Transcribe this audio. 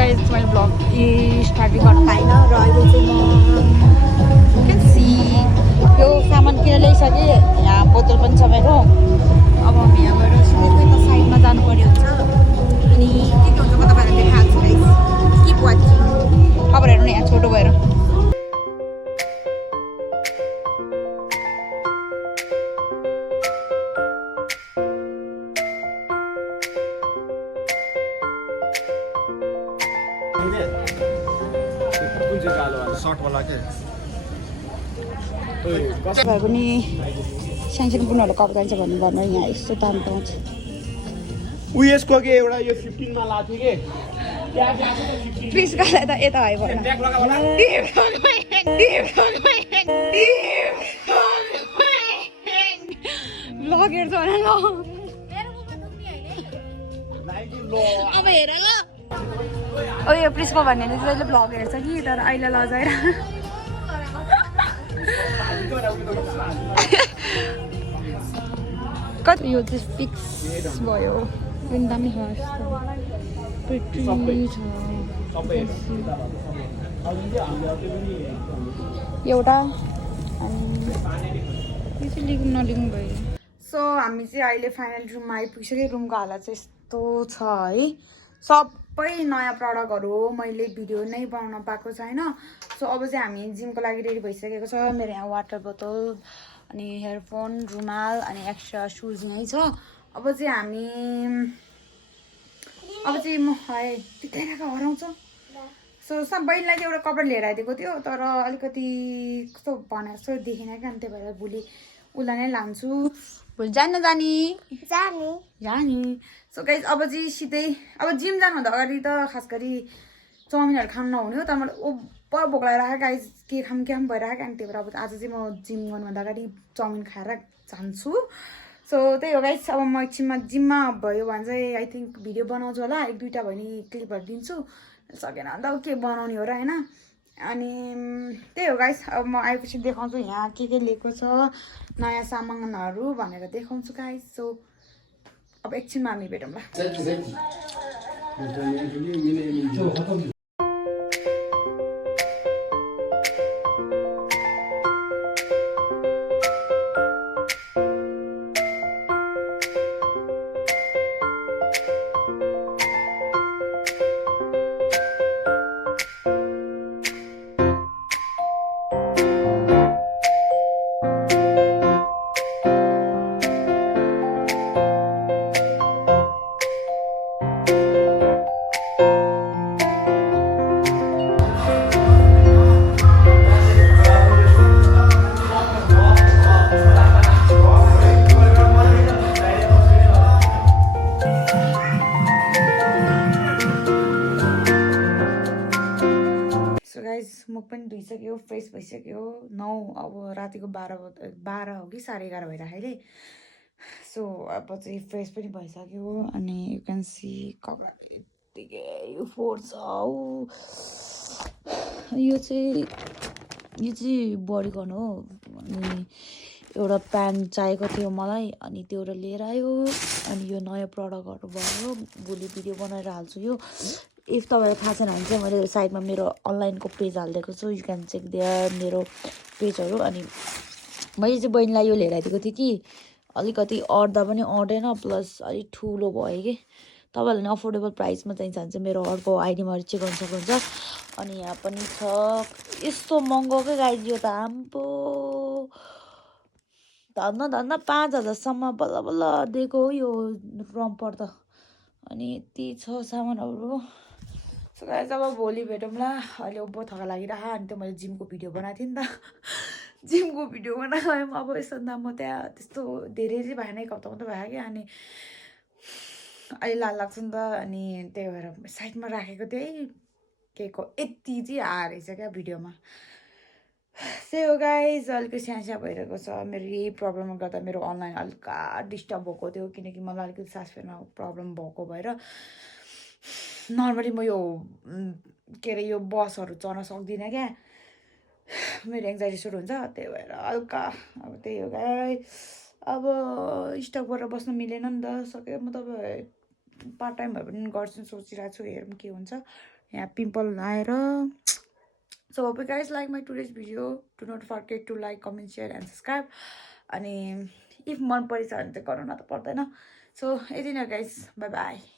Guys मैले blog start गर्न पाइनँ र अहिले चाहिँ म क्यान सी यो सामान किन ल्याइसकेँ। यहाँ बोतल पनि छ मेरो। अब हामी यहाँबाट सिधै यता साइडमा जानु पर्यो हुन्छ अनि के हुन्छ म तपाईँहरूलाई देखाइहाल्छु गाइस। Keep watching. अब हेर्नु न यहाँ छोटो भएर भए पनि सानसानो बुनहरू कप जान्छ भन्नु भर्नु यहाँ यस्तो दाम पाउँछ। उयसको के एउटा यो 15 मा लाथ्यो के प्लिज गालाई त यता है भन ब्लग हेर्छ भने ल अब हेर ल ओ यो प्लिजको भन्ने नि जहिले ब्लग हेर्छ कि तर अहिले लजाएर कति यो चाहिँ फिक्स भयो पनि दामी छ एउटा अनि यो चाहिँ लिगौँ नलिगौँ भयो। सो हामी चाहिँ अहिले फाइनल रुममा आइपुगिसक्यो। रुमको हालत चाहिँ यस्तो छ है। सबै नयाँ प्रडक्टहरू हो, मैले भिडियो नै बनाउन पाएको छैन। सो अब चाहिँ हामी जिमको लागि रेडी भइसकेको छ। मेरो यहाँ वाटर बोतल अनि हेडफोन रुमाल अनि एक्स्ट्रा सुज यहीँ छ। अब चाहिँ म है त्यतिखेर हराउँछ। सो सब बहिनीलाई चाहिँ एउटा कपडा लिएर आइदिएको थियो तर अलिकति कस्तो भने जस्तो देखिन क्या, अनि त्यही भएर भोलि उसलाई नै लान्छु। भोलि जानु जाने। सो गाइस अब चाहिँ सिधै अब जिम जानुभन्दा अगाडि त खास गरी चाउमिनहरू खानु नहुने हो, तर मैले ओभर भोक लगाइरहेको गाइस के खाम भइरहेको, अनि त्यही भएर अब आज चाहिँ म जिम गर्नुभन्दा अगाडि चाउमिन खाएर जान्छु। सो त्यही हो गाइस। अब म एकछिनमा जिममा भयो भने चाहिँ आई थिङ्क भिडियो बनाउँछु होला, 1-2टा भयो नि क्लिपहरू दिन्छु, सकेन अन्त अब के बनाउने हो र होइन। अनि त्यही हो गाइस। अब म आएपछि देखाउँछु यहाँ के लिएको छ नयाँ सामानहरू भनेर देखाउँछु गाइस। सो अब एकछिनमा हामी भेटौँ ल। मुख पनि धुइसक्यो, फ्रेस भइसक्यो। 9 अब रातिको 12 हो कि 11:30 भइरहेको अहिले। सो अब चाहिँ फ्रेस पनि भइसक्यो अनि यु क्यान सी कपडा यत्तिकै यो फोर छ। यो चाहिँ बडीकन हो अनि एउटा प्यान्ट चाहिएको थियो मलाई अनि त्यो एउटा लिएर आयो। अनि यो नयाँ प्रडक्टहरू भयो, भोलि भिडियो बनाएर हाल्छु। यो इफ तपाईँलाई थाहा छैन भने चाहिँ मैले साइडमा मेरो अनलाइनको पेज हालिदिएको छु, यु क्यान चेक देयर मेरो पेजहरू। अनि मैले चाहिँ बहिनीलाई यो लिएर आइदिएको थिएँ कि अलिकति अट्दा पनि अटेन, प्लस अलिक ठुलो भयो कि। तपाईँहरूले नि अफोर्डेबल प्राइसमा चाहिन्छ भने चाहिँ मेरो अर्को आइडीमा चेक गर्न सक्नुहुन्छ। अनि यहाँ पनि छ यस्तो महँगोकै गाइज, यो त आम्पो धन्न 5,000सम्म बल्ल बल्ल दिएको हो यो रम्पर त। अनि यति छ सामानहरू। सो गाइज अब भोलि भेटौँ ल। अहिले उभो थका लागिरह। अनि त्यो मैले जिमको भिडियो बनाएको थिएँ नि त, जिमको भिडियो बनाएँ अब यस्तो त म त्यहाँ त्यस्तो धेरै चाहिँ भएन, 1 हप्ता मात्रै भयो क्या। अनि अहिले लाल लाग्छ नि त, अनि त्यही भएर साइडमा राखेको थिएँ के को यति चाहिँ हारेछ क्या भिडियोमा। त्यही हो गाइज, अलिकति स्याहाँ भइरहेको छ। मेरो यही प्रब्लमले गर्दा मेरो अनलाइन हल्का डिस्टर्ब भएको थियो, किनकि मलाई अलिकति सास फेर्न प्रब्लम भएको भएर नर्मली म यो के अरे यो बसहरू चढ्न सक्दिनँ क्या, मेरो एङ्जाइटी सुरु हुन्छ। त्यही भएर हल्का अब त्यही हो गाइज। अब स्टकबाट बस्न मिलेन नि त, सक्यो म तपाईँ पार्ट टाइम भए पनि गर्छु सोचिरहेको छु, हेरौँ के हुन्छ। यहाँ पिम्पल आएर so hope you guys like my today's video. Do not forget to like, comment, share and subscribe. अनि if मन परिछ भने चाहिँ गर्नु न त पर्दैन. So यति नै guys. Bye bye.